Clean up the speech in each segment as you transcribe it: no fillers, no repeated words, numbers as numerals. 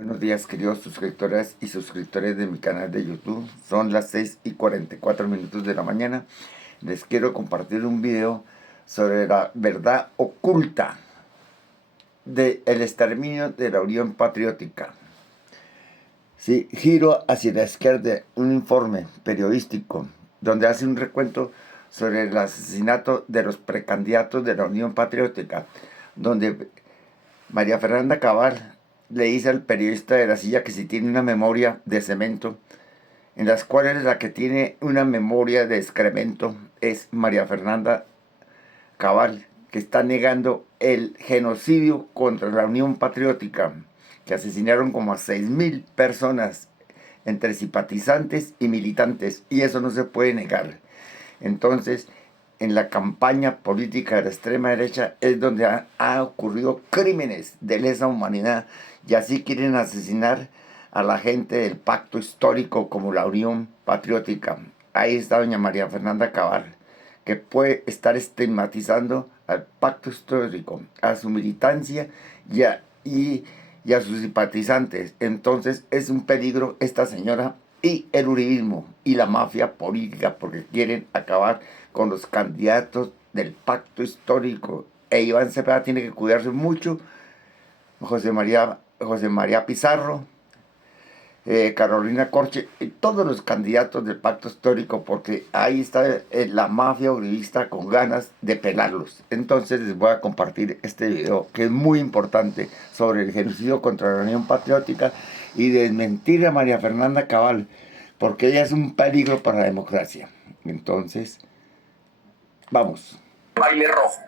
Buenos días, queridos suscriptoras y suscriptores de mi canal de YouTube. Son las 6:44 de la mañana. Les quiero compartir un video sobre la verdad oculta del exterminio de la Unión Patriótica. Sí, giro hacia la izquierda un informe periodístico donde hace un recuento sobre el asesinato de los precandidatos de la Unión Patriótica, donde María Fernanda Cabal le dice al periodista de la silla que si tiene una memoria de cemento, en las cuales la que tiene una memoria de excremento es María Fernanda Cabal, que está negando el genocidio contra la Unión Patriótica, que asesinaron como a 6.000 personas entre simpatizantes y militantes, y eso no se puede negar. Entonces, en la campaña política de la extrema derecha es donde ha ocurrido crímenes de lesa humanidad, y así quieren asesinar a la gente del pacto histórico como la Unión Patriótica. Ahí está doña María Fernanda Cabal, que puede estar estigmatizando al pacto histórico, a su militancia y a sus simpatizantes. Entonces es un peligro esta señora y el uribismo y la mafia política, porque quieren acabar con los candidatos del pacto histórico. E Iván Cepeda tiene que cuidarse mucho, José María Pizarro, Carolina Corche y todos los candidatos del pacto histórico, porque ahí está la mafia uribista con ganas de pelarlos. Entonces les voy a compartir este video que es muy importante sobre el genocidio contra la Unión Patriótica y desmentir a María Fernanda Cabal, porque ella es un peligro para la democracia. Entonces, vamos. Baile rojo.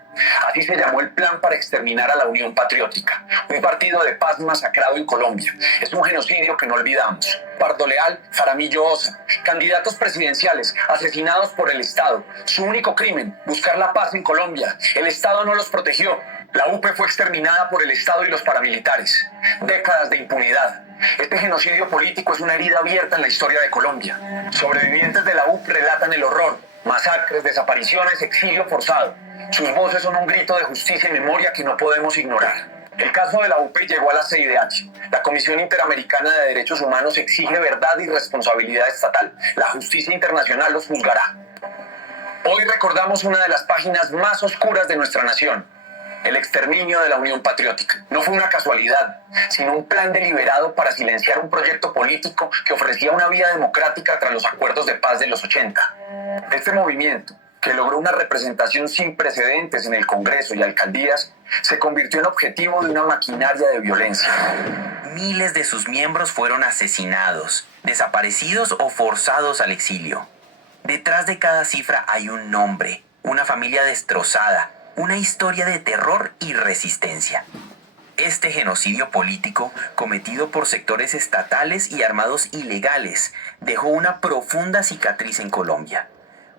Así se llamó el plan para exterminar a la Unión Patriótica, un partido de paz masacrado en Colombia. Es un genocidio que no olvidamos. Pardo Leal, Jaramillo Osa, candidatos presidenciales asesinados por el Estado. Su único crimen, buscar la paz en Colombia. El Estado no los protegió. La UP fue exterminada por el Estado y los paramilitares. Décadas de impunidad. Este genocidio político es una herida abierta en la historia de Colombia. Sobrevivientes de la UP relatan el horror, masacres, desapariciones, exilio forzado. Sus voces son un grito de justicia y memoria que no podemos ignorar. El caso de la UP llegó a la CIDH. La Comisión Interamericana de Derechos Humanos exige verdad y responsabilidad estatal. La justicia internacional los juzgará. Hoy recordamos una de las páginas más oscuras de nuestra nación. El exterminio de la Unión Patriótica. No fue una casualidad, sino un plan deliberado para silenciar un proyecto político que ofrecía una vía democrática tras los acuerdos de paz de los 80. Este movimiento, que logró una representación sin precedentes en el Congreso y alcaldías, se convirtió en objetivo de una maquinaria de violencia. Miles de sus miembros fueron asesinados, desaparecidos o forzados al exilio. Detrás de cada cifra hay un nombre, una familia destrozada, una historia de terror y resistencia. Este genocidio político, cometido por sectores estatales y armados ilegales, dejó una profunda cicatriz en Colombia.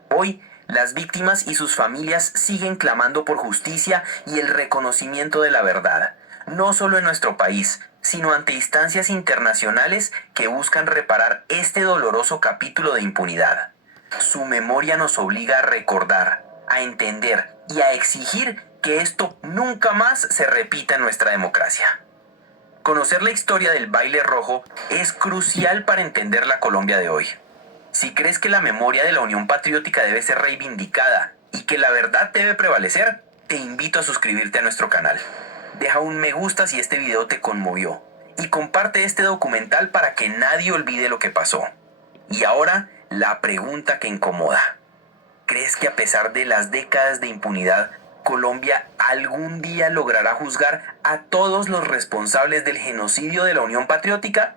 Hoy, las víctimas y sus familias siguen clamando por justicia y el reconocimiento de la verdad, no solo en nuestro país, sino ante instancias internacionales que buscan reparar este doloroso capítulo de impunidad. Su memoria nos obliga a recordar, a entender y a exigir que esto nunca más se repita en nuestra democracia. Conocer la historia del baile rojo es crucial para entender la Colombia de hoy. Si crees que la memoria de la Unión Patriótica debe ser reivindicada y que la verdad debe prevalecer, te invito a suscribirte a nuestro canal. Deja un me gusta si este video te conmovió y comparte este documental para que nadie olvide lo que pasó. Y ahora, la pregunta que incomoda. ¿Crees que a pesar de las décadas de impunidad, Colombia algún día logrará juzgar a todos los responsables del genocidio de la Unión Patriótica?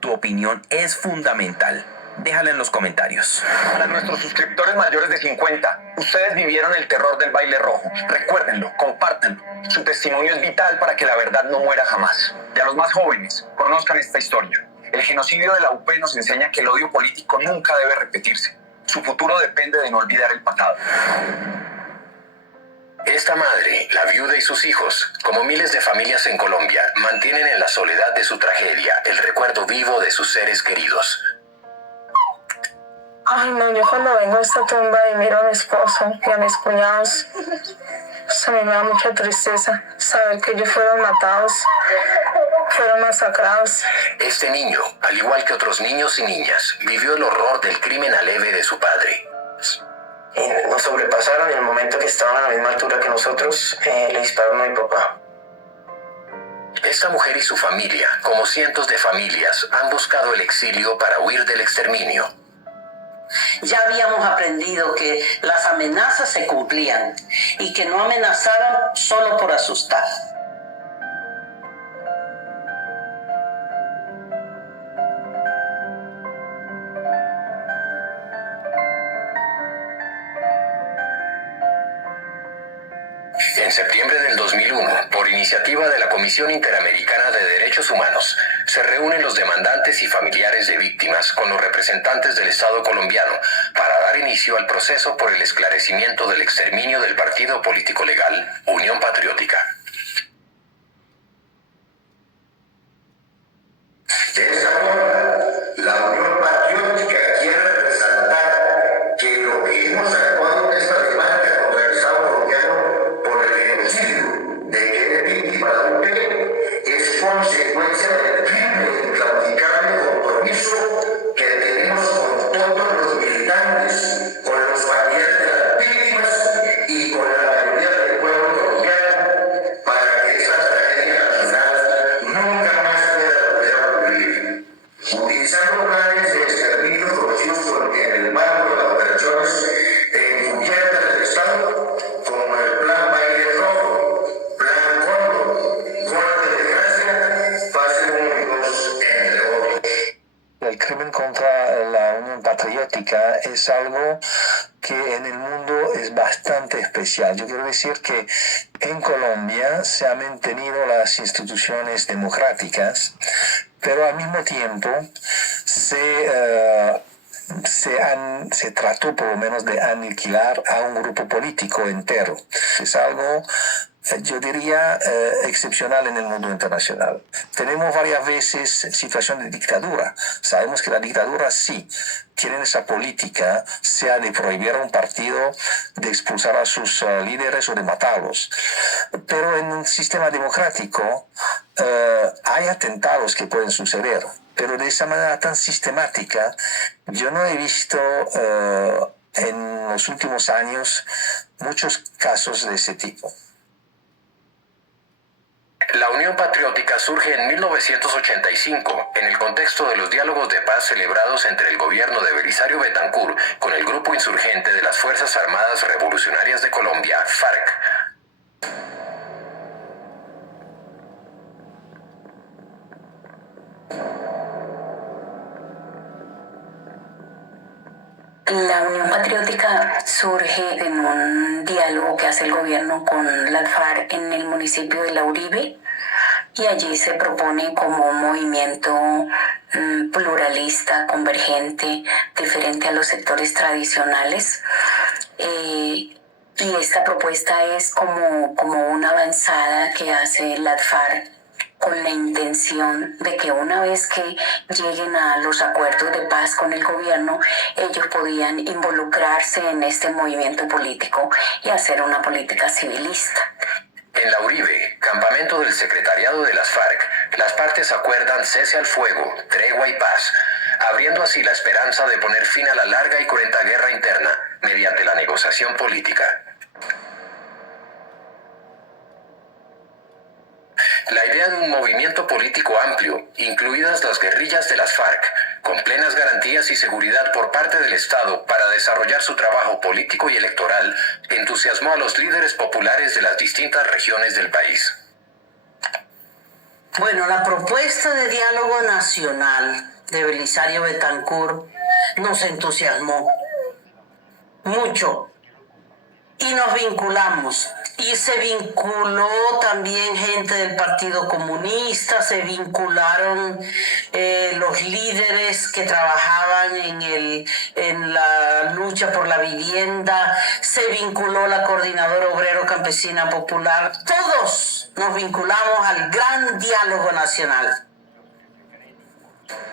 Tu opinión es fundamental. Déjala en los comentarios. Para nuestros suscriptores mayores de 50, ustedes vivieron el terror del baile rojo. Recuérdenlo, compártanlo. Su testimonio es vital para que la verdad no muera jamás. Y a los más jóvenes, conozcan esta historia. El genocidio de la UP nos enseña que el odio político nunca debe repetirse. Su futuro depende de no olvidar el pasado. Esta madre, la viuda y sus hijos, como miles de familias en Colombia, mantienen en la soledad de su tragedia el recuerdo vivo de sus seres queridos. Ay, no, yo cuando vengo a esta tumba y miro a mi esposo y a mis cuñados, a mí me da mucha tristeza saber que ellos fueron matados fueron masacrados. Este niño, al igual que otros niños y niñas, vivió el horror del crimen aleve de su padre. Nos sobrepasaron y en el momento que estaban a la misma altura que nosotros, le dispararon a mi papá. Esta mujer y su familia, como cientos de familias, han buscado el exilio para huir del exterminio. Ya habíamos aprendido que las amenazas se cumplían y que no amenazaban solo por asustar. En septiembre del 2001, por iniciativa de la Comisión Interamericana de Derechos Humanos, se reúnen los demandantes y familiares de víctimas con los representantes del Estado colombiano para dar inicio al proceso por el esclarecimiento del exterminio del partido político legal Unión Patriótica. De esa forma, la Unión Patriótica quiere resaltar que lo que hemos actuado en esta demanda contra el Estado colombiano por el genocidio de que es víctima la mujer es consecuencia del firme e inclaudicable compromiso que tenemos con todos los militantes, con los familiares de las víctimas y con la mayoría del pueblo colombiano para que esta tragedia nacional nunca más pueda volver a ocurrir. Utilizando planes de exterminio conocidos en el marco de las operaciones encubiertas del Estado, como el Plan Baile Rojo, Plan Cóndor, Golpe de Gracia, Fase 1 y 2, entre otros. El crimen contra la Unión Patriótica es algo que en el mundo es bastante especial. Yo quiero decir que en Colombia se han mantenido las instituciones democráticas, pero al mismo tiempo se trató por lo menos de aniquilar a un grupo político entero. Es algo, yo diría, excepcional en el mundo internacional. Tenemos varias veces situación de dictadura. Sabemos que la dictadura sí tiene esa política, sea de prohibir a un partido, de expulsar a sus líderes o de matarlos. Pero en un sistema democrático hay atentados que pueden suceder, pero de esa manera tan sistemática yo no he visto en los últimos años muchos casos de ese tipo. La Unión Patriótica surge en 1985 en el contexto de los diálogos de paz celebrados entre el gobierno de Belisario Betancur con el grupo insurgente de las Fuerzas Armadas Revolucionarias de Colombia, FARC. La Unión Patriótica surge en un diálogo que hace el gobierno con la FARC en el municipio de La Uribe, y allí se propone como un movimiento pluralista, convergente, diferente a los sectores tradicionales. Y esta propuesta es como una avanzada que hace la FARC con la intención de que una vez que lleguen a los acuerdos de paz con el gobierno, ellos podían involucrarse en este movimiento político y hacer una política civilista. En La Uribe, campamento del secretariado de las FARC, las partes acuerdan cese al fuego, tregua y paz, abriendo así la esperanza de poner fin a la larga y cruenta guerra interna mediante la negociación política. La idea de un movimiento político amplio, incluidas las guerrillas de las FARC, con plenas garantías y seguridad por parte del Estado para desarrollar su trabajo político y electoral, entusiasmó a los líderes populares de las distintas regiones del país. Bueno, la propuesta de diálogo nacional de Belisario Betancur nos entusiasmó mucho y nos vinculamos. Y se vinculó también gente del Partido Comunista, se vincularon los líderes que trabajaban en la lucha por la vivienda, se vinculó la Coordinadora Obrero Campesina Popular. Todos nos vinculamos al gran diálogo nacional.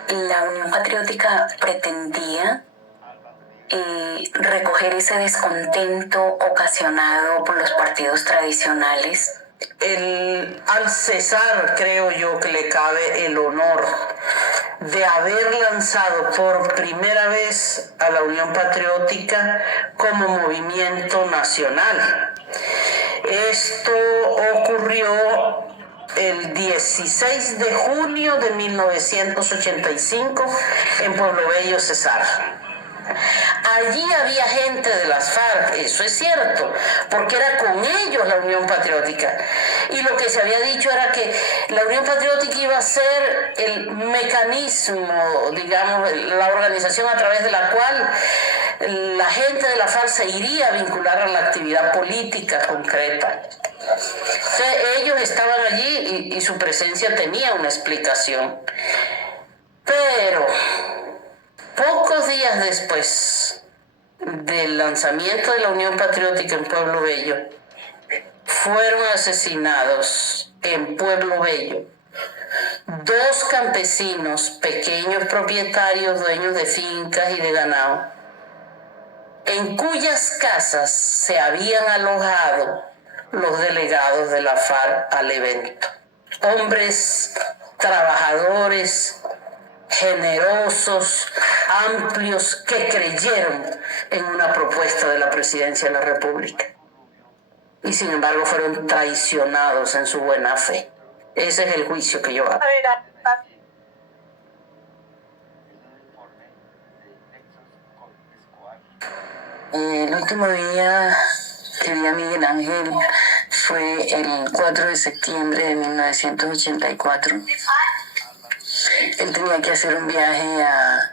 La Unión Patriótica pretendía recoger ese descontento ocasionado por los partidos tradicionales al César creo yo que le cabe el honor de haber lanzado por primera vez a la Unión Patriótica como movimiento nacional. Esto ocurrió el 16 de junio de 1985 en Pueblo Bello, Cesar. Allí había gente de las FARC, eso es cierto, porque era con ellos la Unión Patriótica. Y lo que se había dicho era que la Unión Patriótica iba a ser el mecanismo, digamos, la organización a través de la cual la gente de la FARC se iría a vincular a la actividad política concreta. Entonces, ellos estaban allí y su presencia tenía una explicación. Pero pocos días después del lanzamiento de la Unión Patriótica en Pueblo Bello, fueron asesinados en Pueblo Bello 2 campesinos, pequeños propietarios, dueños de fincas y de ganado, en cuyas casas se habían alojado los delegados de la FARC al evento. Hombres trabajadores, generosos, amplios, que creyeron en una propuesta de la presidencia de la República y sin embargo fueron traicionados en su buena fe. Ese es el juicio que yo hago. El último día que vi a Miguel Ángel fue el 4 de septiembre de 1984. Él tenía que hacer un viaje a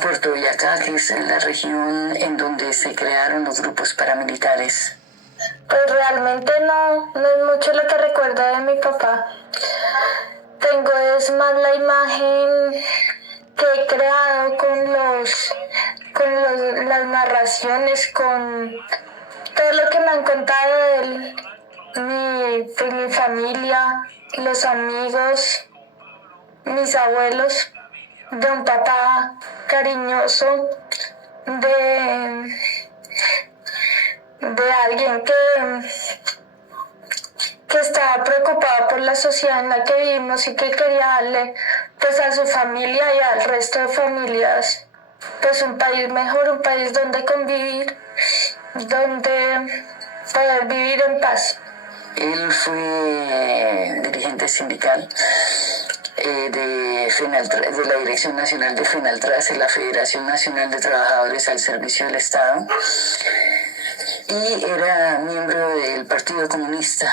Puerto Boyacá, que es la región en donde se crearon los grupos paramilitares. Pues realmente no es mucho lo que recuerdo de mi papá. Tengo es más la imagen que he creado con las narraciones, con todo lo que me han contado de él, mi familia, los amigos, mis abuelos, de un papá cariñoso, de alguien que estaba preocupado por la sociedad en la que vivimos y que quería darle pues a su familia y al resto de familias pues un país mejor, un país donde convivir, donde poder vivir en paz. Él fue dirigente sindical de la Dirección Nacional de FENALTRAS, la Federación Nacional de Trabajadores al Servicio del Estado, y era miembro del Partido Comunista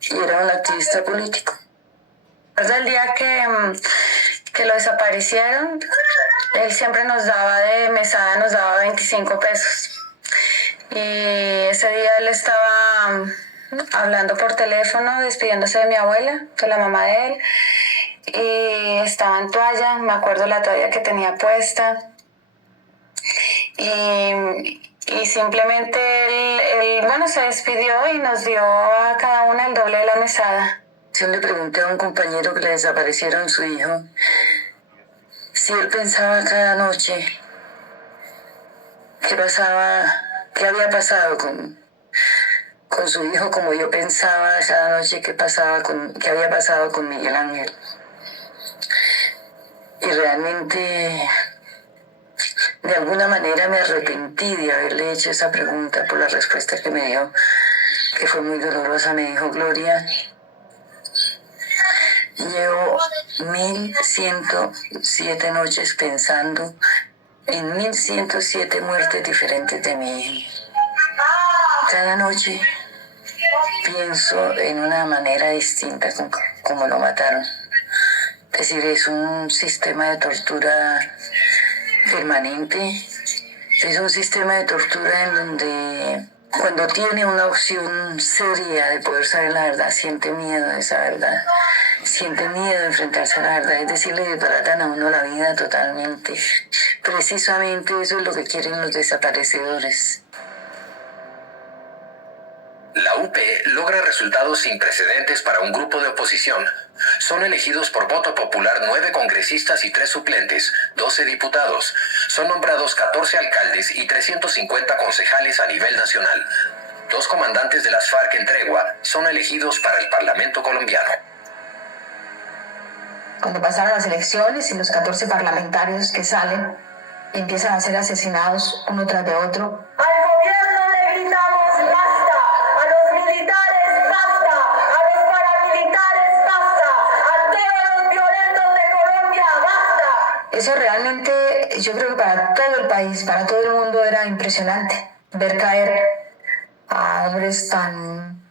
y era un activista político. Desde el día que lo desaparecieron, él siempre nos daba de mesada, nos daba 25 pesos. Y ese día él estaba hablando por teléfono, despidiéndose de mi abuela, de la mamá de él, y estaba en toalla, me acuerdo la toalla que tenía puesta, y simplemente él se despidió y nos dio a cada una el doble de la mesada. Yo le pregunté a un compañero que le desaparecieron su hijo si él pensaba cada noche qué había pasado con su hijo, como yo pensaba cada noche qué había pasado con Miguel Ángel. Y realmente, de alguna manera me arrepentí de haberle hecho esa pregunta por la respuesta que me dio, que fue muy dolorosa. Me dijo: Gloria, llevo 1107 noches pensando en 1107 muertes diferentes de mi hijo. Cada noche pienso en una manera distinta como lo mataron. Es decir, es un sistema de tortura permanente, es un sistema de tortura en donde cuando tiene una opción seria de poder saber la verdad, siente miedo de esa verdad, siente miedo de enfrentarse a la verdad, es decir, le desbaratan a uno la vida totalmente. Precisamente eso es lo que quieren los desaparecedores. La UP logra resultados sin precedentes para un grupo de oposición. Son elegidos por voto popular 9 congresistas y 3 suplentes, 12 diputados. Son nombrados 14 alcaldes y 350 concejales a nivel nacional. 2 comandantes de las FARC en tregua son elegidos para el Parlamento colombiano. Cuando pasaron las elecciones y los 14 parlamentarios que salen empiezan a ser asesinados uno tras de otro. Al gobierno le gritamos basta, a los militares basta, a los paramilitares basta, a todos los violentos de Colombia basta. Eso realmente, yo creo que para todo el país, para todo el mundo era impresionante. Ver caer a hombres tan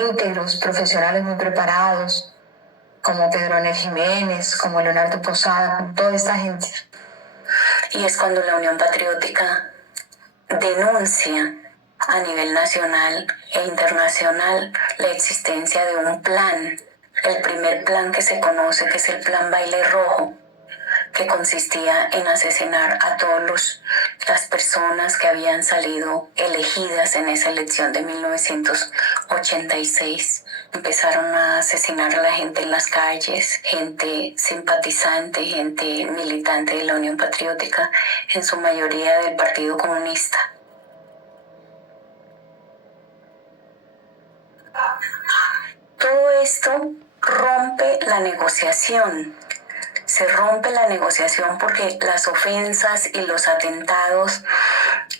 íntegros, profesionales muy preparados, como Pedro Anel Jiménez, como Leonardo Posada, con toda esta gente. Y es cuando la Unión Patriótica denuncia a nivel nacional e internacional la existencia de un plan, el primer plan que se conoce, que es el Plan Baile Rojo, que consistía en asesinar a todas las personas que habían salido elegidas en esa elección de 1986. Empezaron a asesinar a la gente en las calles, gente simpatizante, gente militante de la Unión Patriótica, en su mayoría del Partido Comunista. Todo esto rompe la negociación. Se rompe la negociación porque las ofensas y los atentados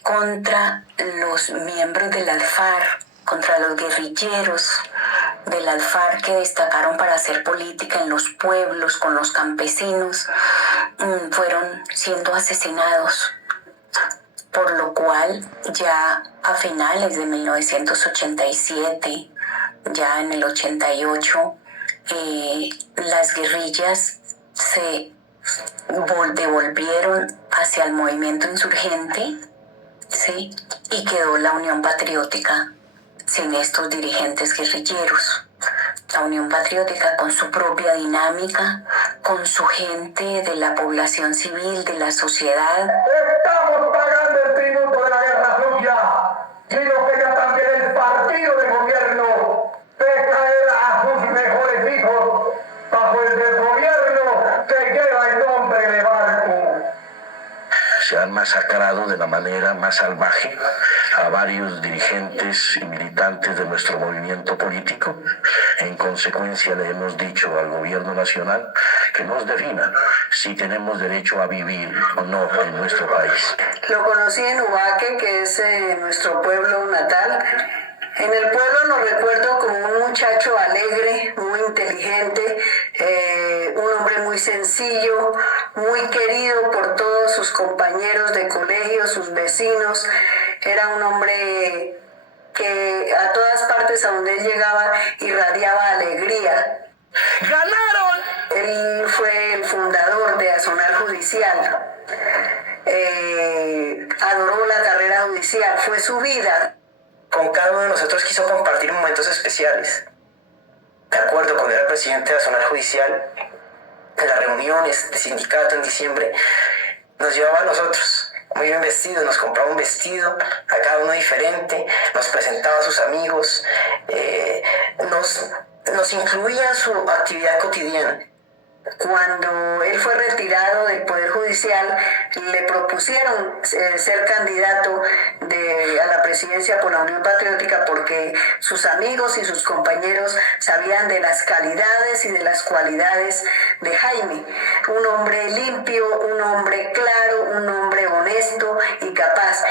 contra los miembros del ALFAR, contra los guerrilleros del ALFAR que destacaron para hacer política en los pueblos, con los campesinos, fueron siendo asesinados. Por lo cual ya a finales de 1987, ya en el 88, las guerrillas se devolvieron hacia el movimiento insurgente, ¿sí? Y quedó la Unión Patriótica sin estos dirigentes guerrilleros. La Unión Patriótica con su propia dinámica, con su gente de la población civil, de la sociedad. Estamos pagando el tributo de la guerra sucia. Digo que ya también el partido de gobierno deja a sus mejores hijos bajo el desgobierno que lleva el nombre de Barco. Se han masacrado de la manera más salvaje a varios dirigentes y militantes de nuestro movimiento político. En consecuencia, le hemos dicho al gobierno nacional que nos defina si tenemos derecho a vivir o no en nuestro país. Lo conocí en Ubaque, que es nuestro pueblo natal. En el pueblo lo recuerdo como un muchacho alegre, muy inteligente, un hombre muy sencillo, muy querido por todos sus compañeros de colegio, sus vecinos. Era un hombre que a todas partes a donde él llegaba irradiaba alegría. ¡Ganaron! Él fue el fundador de Azonar Judicial. Adoró la carrera judicial, fue su vida. Con cada uno de nosotros quiso compartir momentos especiales. De acuerdo, cuando era presidente de Azonar Judicial, en las reuniones de sindicato en diciembre, nos llevaba a nosotros, muy bien vestidos, nos compraba un vestido, a cada uno diferente, nos presentaba a sus amigos, nos incluía en su actividad cotidiana. Cuando él fue retirado del Poder Judicial, le propusieron ser candidato a la presidencia por la Unión Patriótica porque sus amigos y sus compañeros sabían de las calidades y de las cualidades de Jaime. Un hombre limpio, un hombre claro, un hombre honesto y capaz.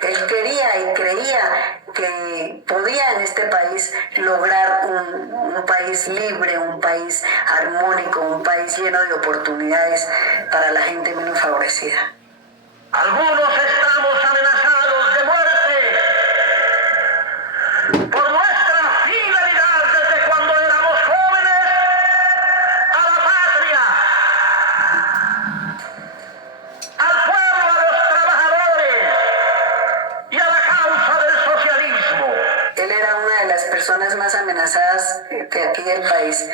Él quería y creía que podía en este país lograr un país libre, un país armónico, un país lleno de oportunidades para la gente menos favorecida. Algunos estamos amenazados de muerte por nuestra fidelidad desde cuando éramos jóvenes a la patria, al pueblo, a los trabajadores y a la causa del socialismo. Él era una de las personas más amenazadas de aquí del país,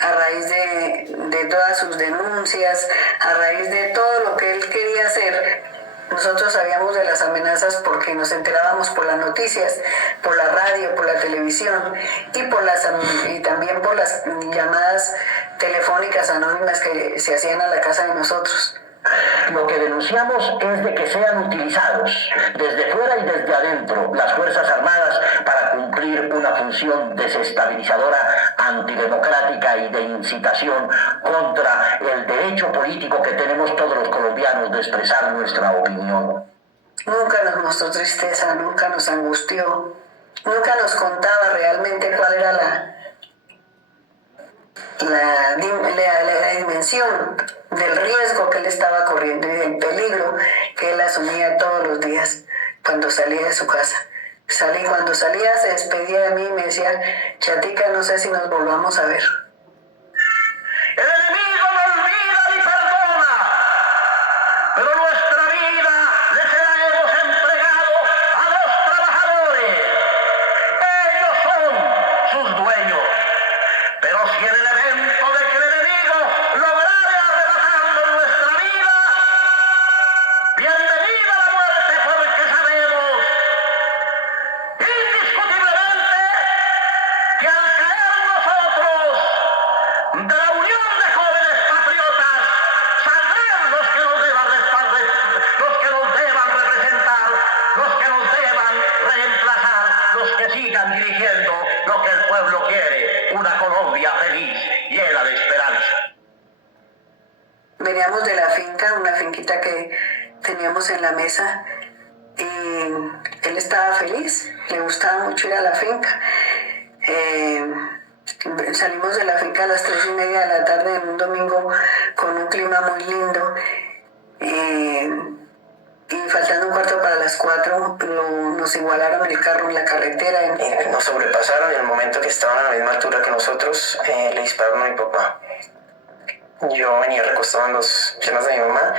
a raíz de todas sus denuncias, a raíz de todo lo que él quería hacer. Nosotros sabíamos de las amenazas porque nos enterábamos por las noticias, por la radio, por la televisión y también por las llamadas telefónicas anónimas que se hacían a la casa de nosotros. Lo que denunciamos es de que sean utilizados desde fuera y desde adentro las Fuerzas Armadas para cumplir una función desestabilizadora, antidemocrática y de incitación contra el derecho político que tenemos todos los colombianos de expresar nuestra opinión. Nunca nos mostró tristeza, nunca nos angustió, nunca nos contaba realmente cuál era la dimensión del riesgo que él estaba corriendo y del peligro que él asumía todos los días cuando salía de su casa. Cuando salía se despedía de mí y me decía, chatica, no sé si nos volvamos a ver. El enemigo no olvida ni perdona, pero nuestra vida se la hemos entregado a los trabajadores. Ellos son sus dueños. Pero si en el evento de que el enemigo lograre arrebatarnos nuestra vida, bienvenida la muerte, porque sabemos indiscutiblemente que al caer nosotros de la unión de jóvenes patriotas saldrán los que nos deban respaldar, los que nos deban representar, los que nos deban reemplazar, los que sigan dirigiendo lo que el pueblo quiere, una Colombia feliz, llena de esperanza. Veníamos de la finca, una finquita que teníamos en la mesa, y él estaba feliz, le gustaba mucho ir a la finca. Salimos de la finca a las 3:30 de la tarde en un domingo con un clima muy lindo, y faltando un cuarto para las 4 nos igualaron el carro en la carretera. Nos sobrepasaron y en el momento que estaban a la misma altura que nosotros, le dispararon a mi papá. Yo venía recostado en las piernas de mi mamá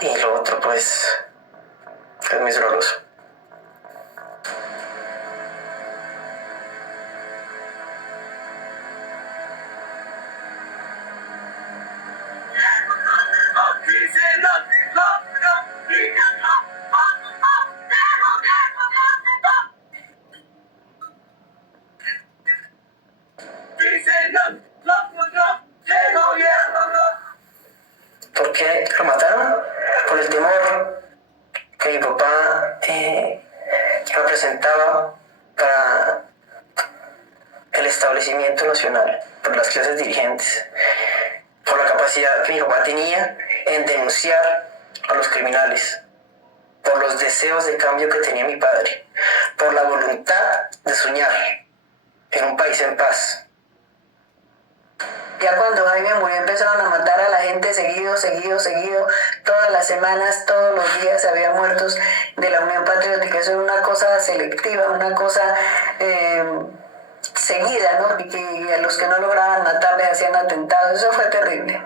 y lo otro pues es muy doloroso. ¿Por qué lo mataron? Por el temor que mi papá representaba para el establecimiento nacional, por las clases dirigentes, por la capacidad que mi papá tenía en denunciar a los criminales, por los deseos de cambio que tenía mi padre, por la voluntad de soñar en un país en paz. Ya cuando Jaime murió empezaron a matar a la gente seguido, todas las semanas, todos los días había muertos de la Unión Patriótica. Eso era una cosa selectiva, una cosa seguida, ¿no? Y a los que no lograban matar les hacían atentados. Eso fue terrible.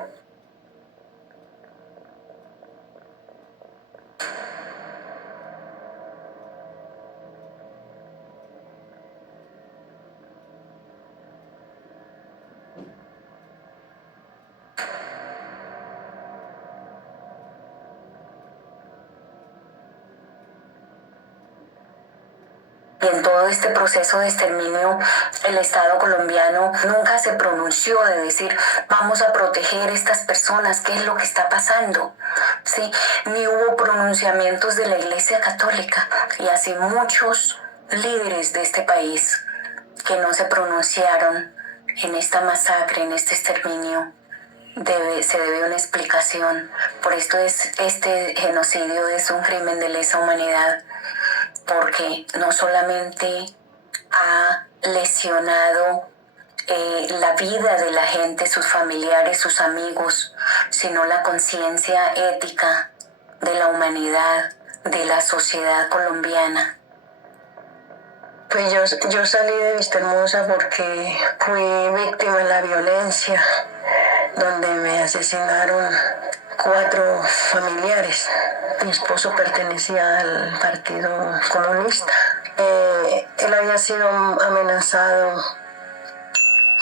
Y en todo este proceso de exterminio, el Estado colombiano nunca se pronunció de decir, vamos a proteger a estas personas, ¿qué es lo que está pasando? ¿Sí? Ni hubo pronunciamientos de la Iglesia Católica, y así muchos líderes de este país que no se pronunciaron en esta masacre, en este exterminio. Se debe una explicación. Por esto este genocidio es un crimen de lesa humanidad, porque no solamente ha lesionado la vida de la gente, sus familiares, sus amigos, sino la conciencia ética de la humanidad, de la sociedad colombiana. Pues yo salí de Vistahermosa porque fui víctima de la violencia, donde me asesinaron 4 familiares. Mi esposo pertenecía al Partido Comunista. Él había sido amenazado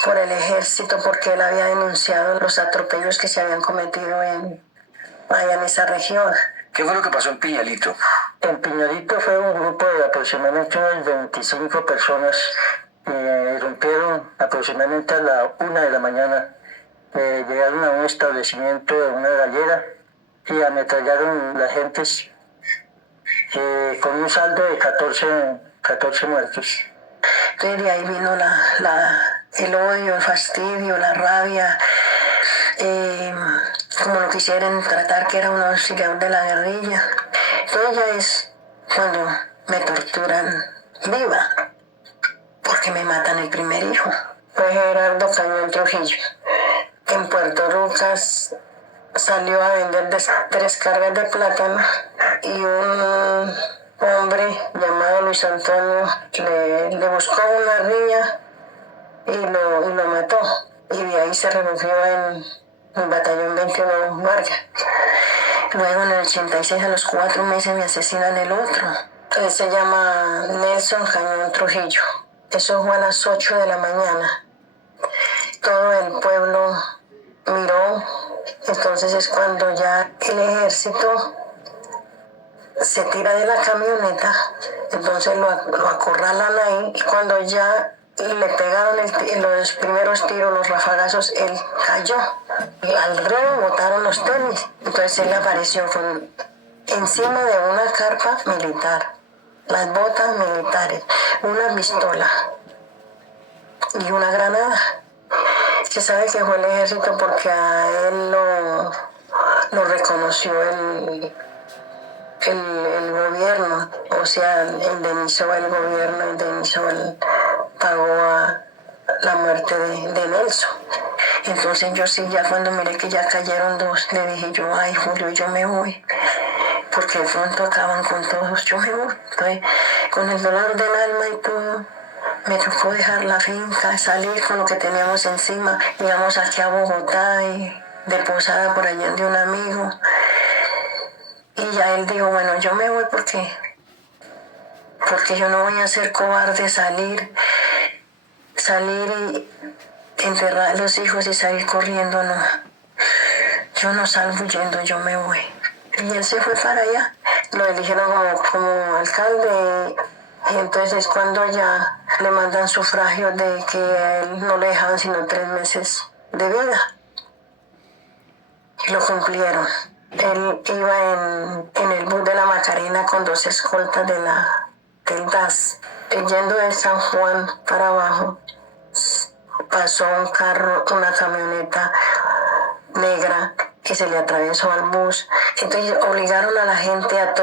por el ejército porque él había denunciado los atropellos que se habían cometido allá en esa región. ¿Qué fue lo que pasó en Piñalito? En Piñalito fue un grupo de aproximadamente unas 25 personas. Irrumpieron aproximadamente a la 1 de la mañana llegaron a un establecimiento, a una gallera, y ametrallaron las gentes con un saldo de 14 muertos. Entonces de ahí vino el odio, el fastidio, la rabia, como lo quisieran tratar que era un auxiliar de la guerrilla. Entonces ya es cuando me torturan viva, porque me matan el primer hijo. Fue Gerardo Cañón Trujillo. En Puerto Rucas salió a vender 3 cargas de plátano y un hombre llamado Luis Antonio le buscó una riña y lo mató. Y de ahí se refugió en el batallón 21 Vargas. Luego en el 86, a los 4 meses, me asesinan el otro. Él se llama Nelson Cañón Trujillo. Eso fue a las 8 de la mañana. Todo el pueblo miró. Entonces es cuando ya el ejército se tira de la camioneta. Entonces lo acorralan ahí. Y cuando ya le pegaron los primeros tiros, los rafagazos, él cayó. Y al río botaron los tenis. Entonces él apareció encima de una carpa militar, las botas militares, una pistola y una granada. Se sabe que fue el ejército porque a él lo reconoció el gobierno, o sea, indemnizó el gobierno, pagó a la muerte de Nelson. Entonces yo sí, ya cuando miré que ya cayeron 2, le dije yo, ay Julio, yo me voy, porque de pronto acaban con todos, yo me voy. Entonces, con el dolor del alma y todo, me tocó dejar la finca, salir con lo que teníamos encima. Llegamos aquí a Bogotá y de posada por allá de un amigo. Y ya él dijo, bueno, yo me voy porque yo no voy a ser cobarde, salir y enterrar a los hijos y salir corriendo, no. Yo no salgo huyendo, yo me voy. Y él se fue para allá. Lo eligieron como alcalde. Y entonces es cuando ya le mandan sufragio de que a él no le dejaban sino 3 meses de vida. Y lo cumplieron. Él iba en el bus de la Macarena con 2 escoltas del DAS. Yendo de San Juan para abajo, pasó un carro, una camioneta negra que se le atravesó al bus. Entonces obligaron a la gente, a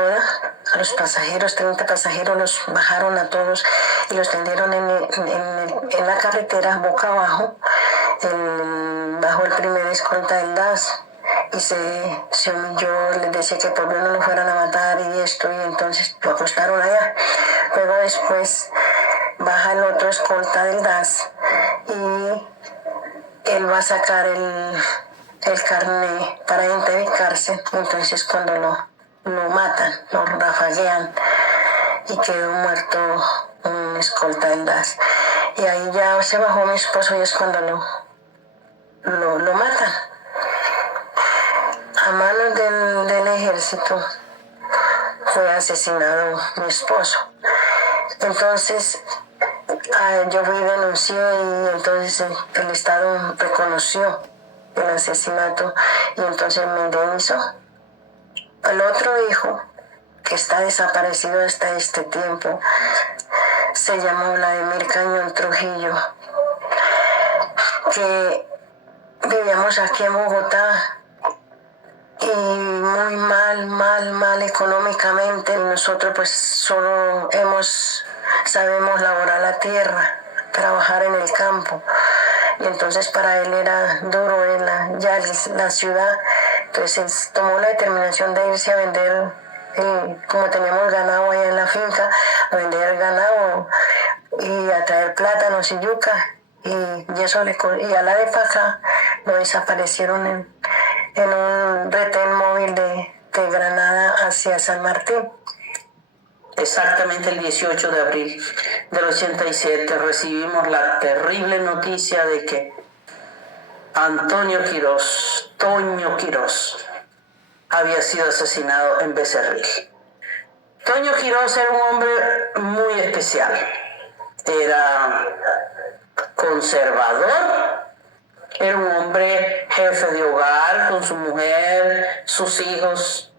los pasajeros, 30 pasajeros, los bajaron a todos y los tendieron en la carretera boca abajo, bajo el primer escolta del DAS. Y se humilló, les decía que por no lo fueran a matar y esto, y entonces lo acostaron allá. Luego después baja el otro escolta del DAS y él va a sacar el carné para identificarse. Entonces cuando lo matan, lo rafaguean y quedó muerto un escolta del DAS. Y ahí ya se bajó mi esposo y es cuando lo matan. A manos del ejército fue asesinado mi esposo. Entonces yo fui y denuncié y entonces el Estado reconoció el asesinato y entonces me indemnizó. El otro hijo, que está desaparecido hasta este tiempo, se llamó Vladimir Cañón Trujillo, que vivíamos aquí en Bogotá y muy mal económicamente, y nosotros pues solo sabemos laborar la tierra, trabajar en el campo, y entonces para él era duro ya la ciudad. Entonces él tomó la determinación de irse a vender, como teníamos ganado allá en la finca, a vender el ganado y a traer plátanos y yuca, y eso y a la de Paca lo desaparecieron en un retén móvil de Granada hacia San Martín. Exactamente el 18 de abril del 87 recibimos la terrible noticia de que Antonio Quirós, Toño Quirós, había sido asesinado en Becerril. Toño Quirós era un hombre muy especial. Era conservador Era un hombre jefe de hogar con su mujer, sus hijos.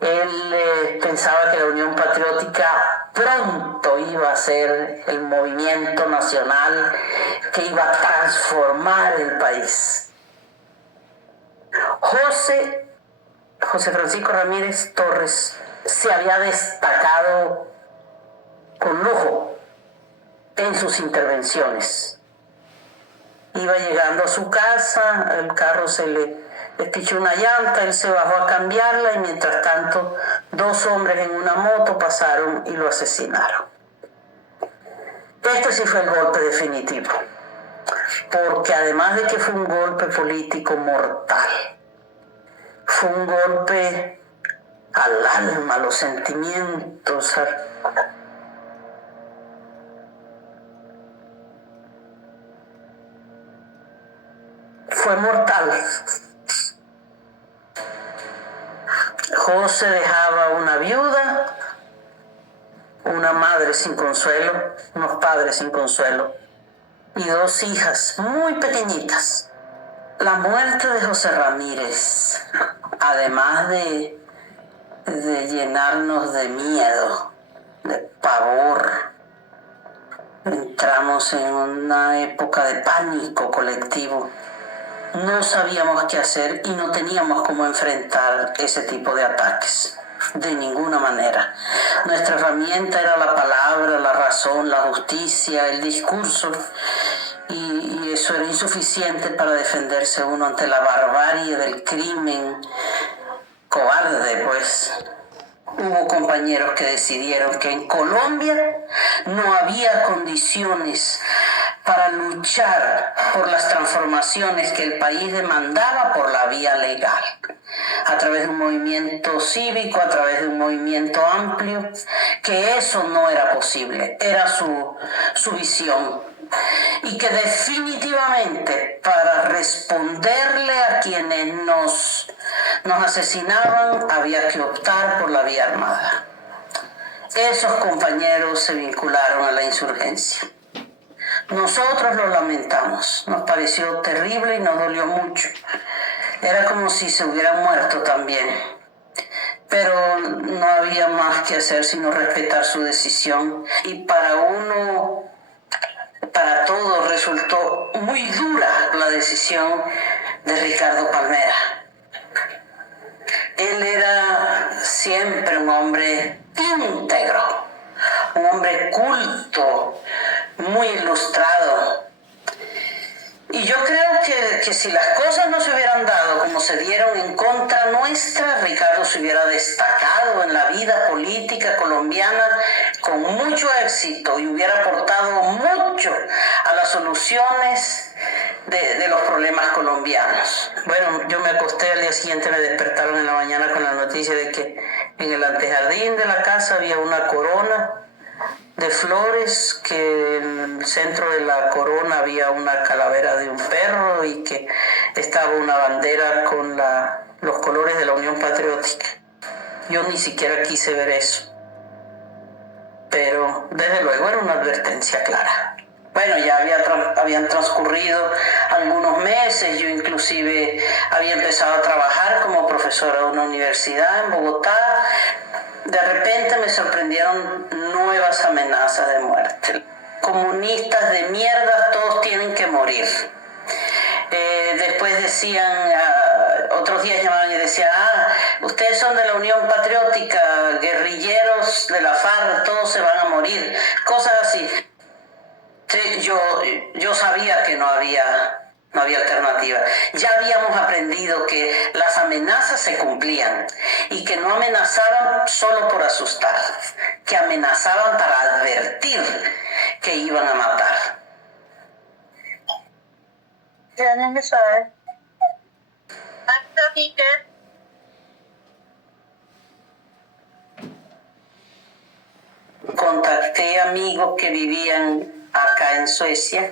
Él pensaba que la Unión Patriótica pronto iba a ser el movimiento nacional que iba a transformar el país. José Francisco Ramírez Torres se había destacado con lujo en sus intervenciones. Iba llegando a su casa, el carro se le espichó una llanta, él se bajó a cambiarla y mientras tanto 2 hombres en una moto pasaron y lo asesinaron. Este sí fue el golpe definitivo, porque además de que fue un golpe político mortal, fue un golpe al alma, a los sentimientos. Fue mortal. José dejaba una viuda, una madre sin consuelo, unos padres sin consuelo y 2 hijas muy pequeñitas. La muerte de José Ramírez, además de llenarnos de miedo, de pavor, entramos en una época de pánico colectivo. No sabíamos qué hacer y no teníamos cómo enfrentar ese tipo de ataques, de ninguna manera. Nuestra herramienta era la palabra, la razón, la justicia, el discurso, y eso era insuficiente para defenderse uno ante la barbarie del crimen cobarde, pues. Hubo compañeros que decidieron que en Colombia no había condiciones para luchar por las transformaciones que el país demandaba por la vía legal, a través de un movimiento cívico, a través de un movimiento amplio, que eso no era posible, era su visión. Y que definitivamente para responderle a quienes nos asesinaban había que optar por la vía armada. Esos compañeros se vincularon a la insurgencia. Nosotros lo lamentamos, nos pareció terrible y nos dolió mucho. Era como si se hubieran muerto también. Pero no había más que hacer sino respetar su decisión. Y para todos resultó muy dura la decisión de Ricardo Palmera. Él era siempre un hombre íntegro, un hombre culto, muy ilustrado. Y yo creo que si las cosas no se hubieran dado como se dieron en contra nuestra, Ricardo se hubiera destacado en la vida política colombiana con mucho éxito y hubiera aportado mucho a las soluciones de los problemas colombianos. Bueno, yo me acosté, al día siguiente me despertaron en la mañana con la noticia de que en el antejardín de la casa había una corona de flores, que en el centro de la corona había una calavera de un perro y que estaba una bandera con los colores de la Unión Patriótica. Yo ni siquiera quise ver eso, pero desde luego era una advertencia clara. Bueno, ya habían transcurrido algunos meses, yo inclusive había empezado a trabajar como profesora de una universidad en Bogotá. De repente me sorprendieron nuevas amenazas de muerte. Comunistas de mierda, todos tienen que morir. Después decían, otros días llamaban y decían, ustedes son de la Unión Patriótica, guerrilleros de la FARC, todos se van a morir. Cosas así. Yo sabía que no había alternativa. Ya habíamos aprendido que las amenazas se cumplían y que no amenazaban solo por asustar, que amenazaban para advertir que iban a matar. Contacté amigos que vivían acá en Suecia.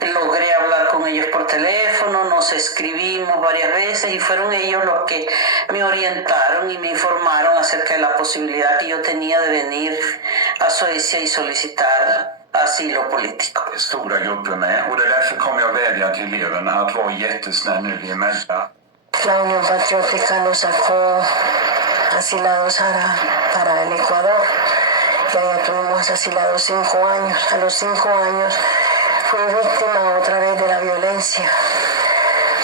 Logré hablar con ellos por teléfono, nos escribimos varias veces y fueron ellos los que me orientaron y me informaron acerca de la posibilidad que yo tenía de venir a Suecia y solicitar asilo político. Stora grupper med, och därför kommer jag vädja till eleverna att vara jättesnäll nu emellan. La Unión Patriótica nos sacó asilados para el Ecuador. Y allá tuvimos asilados 5 años. A los 5 años fui víctima otra vez de la violencia,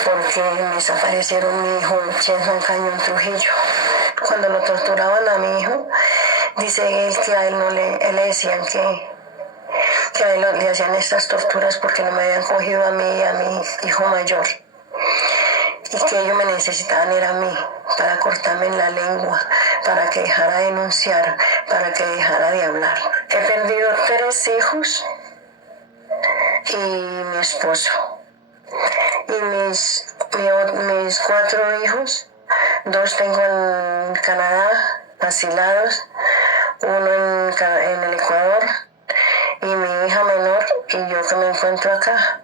porque me desaparecieron mi hijo Chesman Cañón Trujillo. Cuando lo torturaban a mi hijo, dice él que a él no le decían que a él le hacían estas torturas porque no me habían cogido a mí y a mi hijo mayor. Y que ellos me necesitaban era a mí, para cortarme en la lengua, para que dejara de denunciar, para que dejara de hablar. He perdido 3 hijos y mi esposo. Y mis 4 hijos, 2 tengo en Canadá, asilados, 1 en el Ecuador, y mi hija menor, y yo que me encuentro acá.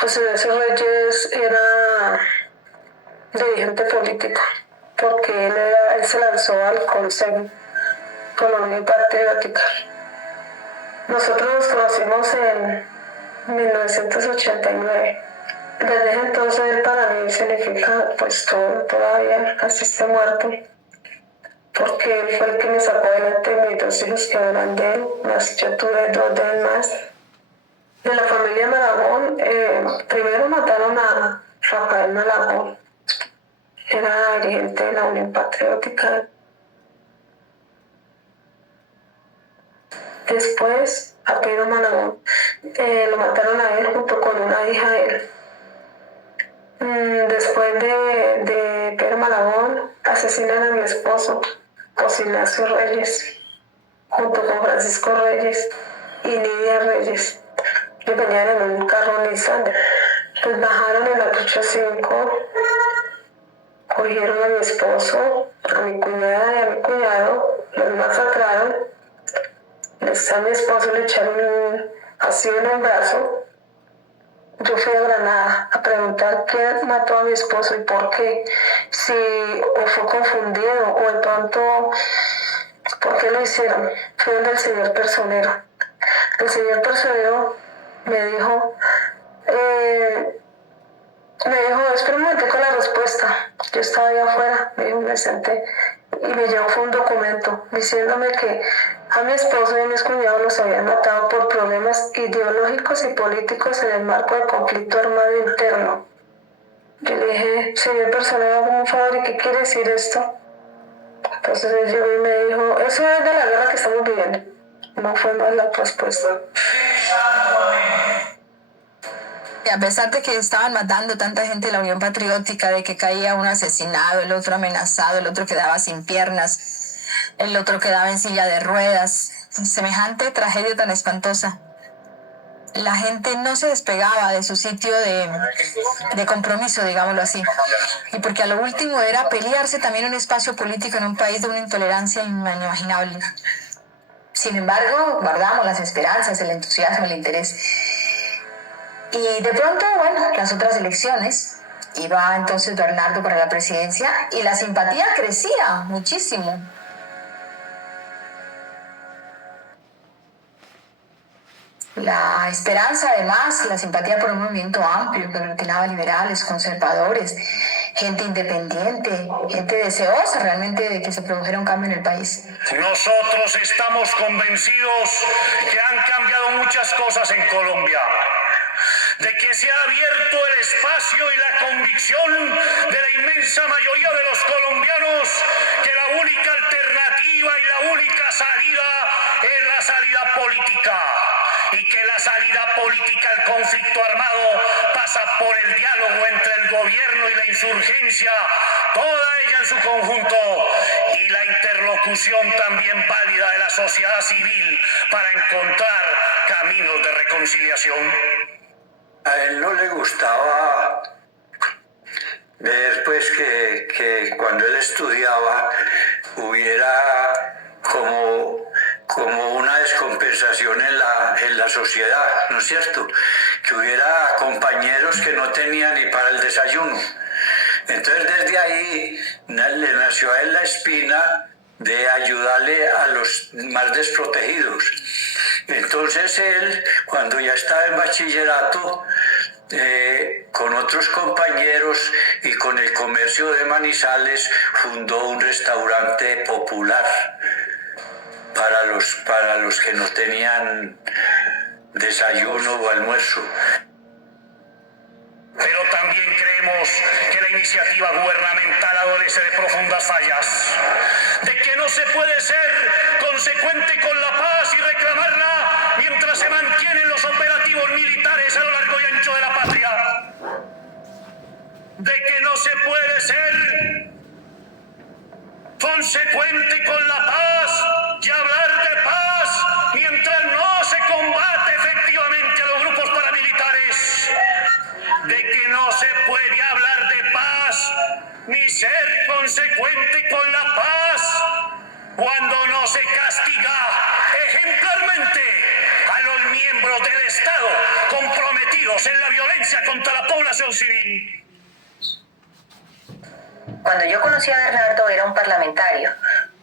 José Ignacio Reyes era dirigente político, porque él se lanzó al Consejo con la Unión Patriótica. Nosotros nos conocimos en 1989. Desde ese entonces él para mí significa pues todo, todavía así esté muerto, porque él fue el que me sacó adelante mis 2 hijos que eran de él, más yo tuve 2 de él más. De la familia Malagón, primero mataron a Rafael Malagón, era dirigente de la Unión Patriótica. Después a Pedro Malagón lo mataron a él junto con una hija de él. Después de Pedro Malagón asesinan a mi esposo, José Ignacio Reyes, junto con Francisco Reyes y Nidia Reyes. Que venían en un carro Nissan. Pues bajaron en la Ruta 5, cogieron a mi esposo, a mi cuñada y a mi cuñado, los masacraron. A mi esposo le echaron así en el brazo. Yo fui a Granada a preguntar quién mató a mi esposo y por qué, si o fue confundido o de pronto por qué lo hicieron. Fue donde el señor personero. El señor personero me dijo, espera un momento con la respuesta. Yo estaba ahí afuera, me senté y me llevó fue un documento diciéndome que a mi esposo y a mis cuñados los habían matado por problemas ideológicos y políticos en el marco del conflicto armado interno. Yo le dije, señor personero, hágame un favor, ¿y qué quiere decir esto? Entonces él llegó y me dijo, eso es de la guerra que estamos viviendo. No fue más la respuesta. Y a pesar de que estaban matando tanta gente de la Unión Patriótica, de que caía uno asesinado, el otro amenazado, el otro quedaba sin piernas, el otro quedaba en silla de ruedas, semejante tragedia tan espantosa, la gente no se despegaba de su sitio de compromiso, digámoslo así. Y porque a lo último era pelearse también un espacio político en un país de una intolerancia inimaginable. Sin embargo, guardamos las esperanzas, el entusiasmo, el interés. Y de pronto, bueno, las otras elecciones, iba entonces Bernardo para la presidencia y la simpatía crecía muchísimo. La esperanza, además, la simpatía por un movimiento amplio que aglutinaba liberales, conservadores, gente independiente, gente deseosa realmente de que se produjera un cambio en el país. Nosotros estamos convencidos que han cambiado muchas cosas en Colombia, de que se ha abierto el espacio y la convicción de la inmensa mayoría de los colombianos que la única alternativa y la única salida es la salida política, y que la salida política al conflicto armado pasa por el diálogo entre el gobierno y la insurgencia, toda ella en su conjunto, y la interlocución también válida de la sociedad civil para encontrar caminos de reconciliación. A él no le gustaba ver pues que cuando él estudiaba hubiera como una descompensación en la sociedad, ¿no es cierto? Que hubiera compañeros que no tenían ni para el desayuno. Entonces desde ahí le nació a él la espina de ayudarle a los más desprotegidos. Entonces él, cuando ya estaba en bachillerato, con otros compañeros y con el comercio de Manizales, fundó un restaurante popular para los que no tenían desayuno o almuerzo. Pero también creemos que la iniciativa gubernamental adolece de profundas fallas, de que no se puede ser consecuente con la paz y reclamarla mientras se mantienen los operativos militares a lo largo y ancho de la patria, de que no se puede ser consecuente con la paz y hablar de paz mientras no se combate efectivamente a los grupos paramilitares, de que no se puede hablar de paz ni ser consecuente con la paz cuando no se castiga ejemplarmente a los miembros del Estado comprometidos en la violencia contra la población civil. Cuando yo conocí a Bernardo era un parlamentario,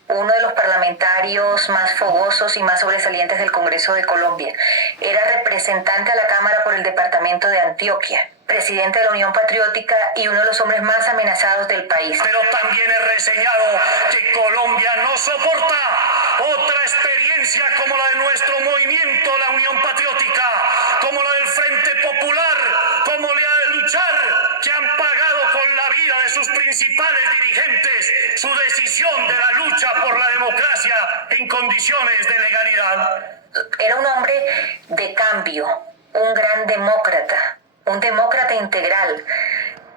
uno de los parlamentarios más fogosos y más sobresalientes del Congreso de Colombia. Era representante a la Cámara por el departamento de Antioquia, presidente de la Unión Patriótica y uno de los hombres más amenazados del país. Pero también he reseñado que Colombia no soporta otra experiencia como la de nuestro movimiento, la Unión Patriótica, como la del Frente Popular, como la de luchar, que han pagado con la vida de sus principales dirigentes su decisión de la lucha por la democracia en condiciones de legalidad. Era un hombre de cambio, un gran demócrata, un demócrata integral.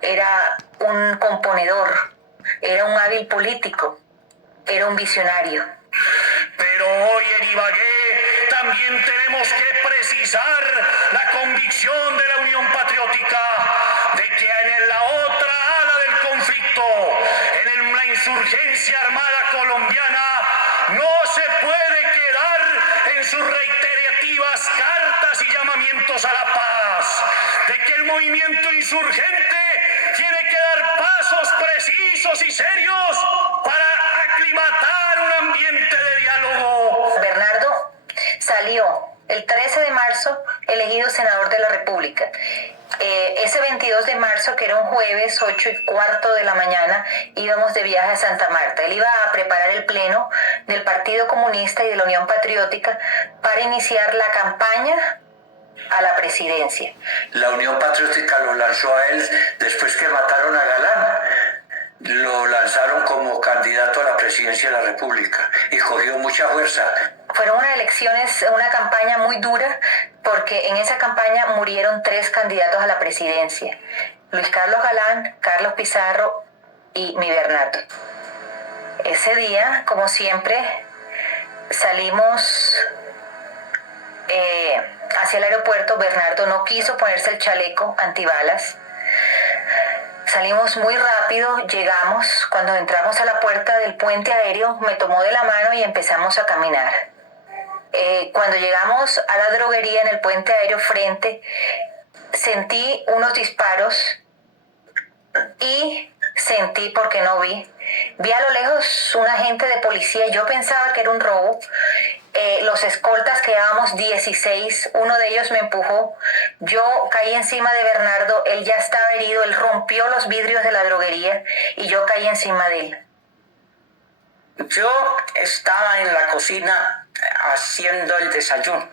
Era un componedor, era un hábil político, era un visionario. Pero hoy en Ibagué también tenemos que precisar la convicción de la Unión Patriótica de que en la otra ala del conflicto, en la insurgencia armada colombiana, no se puede quedar en sus reiterativas cartas y llamamientos a la paz, de que el movimiento insurgente tiene que dar pasos precisos y serios para aclimatar un ambiente de diálogo. Bernardo salió el 13 de marzo elegido senador de la República. Ese 22 de marzo, que era un jueves, 8:15 de la mañana, íbamos de viaje a Santa Marta. Él iba a preparar el pleno del Partido Comunista y de la Unión Patriótica para iniciar la campaña a la presidencia. La Unión Patriótica lo lanzó a él después que mataron a Galán. Lo lanzaron como candidato a la presidencia de la República y cogió mucha fuerza. Fueron unas elecciones, una campaña muy dura, porque en esa campaña murieron 3 candidatos a la presidencia: Luis Carlos Galán, Carlos Pizarro y mi Bernardo. Ese día, como siempre, salimos hacia el aeropuerto. Bernardo no quiso ponerse el chaleco antibalas. Salimos muy rápido, llegamos. Cuando entramos a la puerta del puente aéreo, me tomó de la mano y empezamos a caminar. Cuando llegamos a la droguería en el puente aéreo frente, sentí unos disparos y sentí, porque no vi a lo lejos un agente de policía. Yo pensaba que era un robo. Los escoltas, que éramos 16, uno de ellos me empujó. Yo caí encima de Bernardo, él ya estaba herido, él rompió los vidrios de la droguería y yo caí encima de él. Yo estaba en la cocina haciendo el desayuno,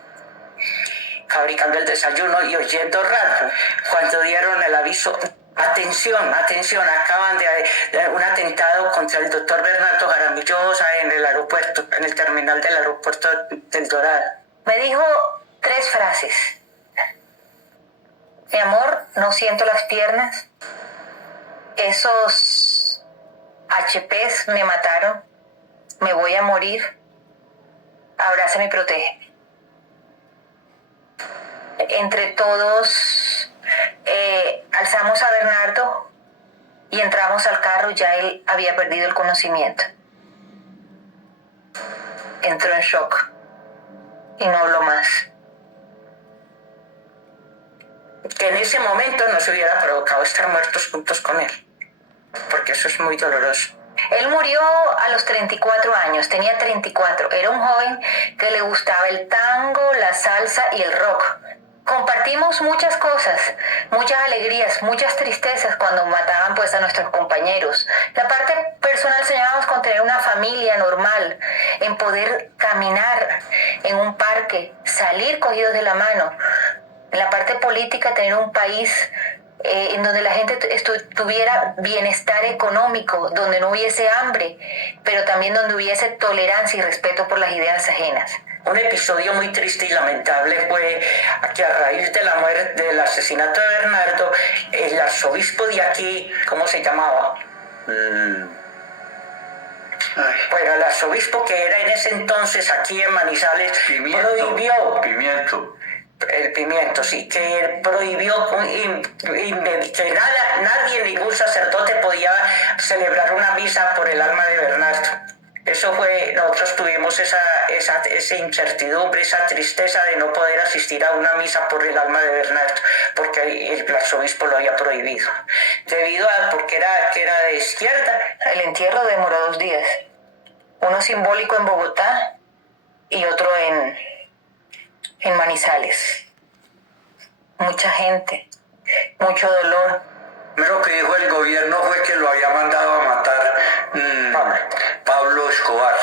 fabricando el desayuno y oyendo radio cuando dieron el aviso: atención, atención, acaban de un atentado contra el doctor Bernardo Jaramillo Osa en el aeropuerto, en el terminal del aeropuerto del Dorado. Me dijo 3 frases: mi amor, no siento las piernas, esos HPs me mataron, me voy a morir, abrázame y protégeme. Entre todos alzamos a Bernardo y entramos al carro. Ya él había perdido el conocimiento. Entró en shock y no habló más. Que en ese momento nos hubiera provocado estar muertos juntos con él, porque eso es muy doloroso. Él murió a los 34 años, tenía 34. Era un joven que le gustaba el tango, la salsa y el rock. Compartimos muchas cosas, muchas alegrías, muchas tristezas cuando mataban pues a nuestros compañeros. La parte personal soñábamos con tener una familia normal, en poder caminar en un parque, salir cogidos de la mano. En la parte política, tener un país en donde la gente tuviera bienestar económico, donde no hubiese hambre, pero también donde hubiese tolerancia y respeto por las ideas ajenas. Un episodio muy triste y lamentable fue que a raíz de la muerte, del asesinato de Bernardo, el arzobispo de aquí, ¿cómo se llamaba? Bueno, el arzobispo que era en ese entonces aquí en Manizales prohibió... El Pimiento, sí, que prohibió que nadie, ningún sacerdote podía celebrar una misa por el alma de Bernardo. Eso fue, nosotros tuvimos esa incertidumbre, esa tristeza de no poder asistir a una misa por el alma de Bernardo, porque el arzobispo lo había prohibido, debido a porque era de izquierda. El entierro demoró 2 días, uno simbólico en Bogotá y otro en Manizales. Mucha gente, mucho dolor. Lo que dijo el gobierno fue que lo había mandado a matar Pablo Escobar.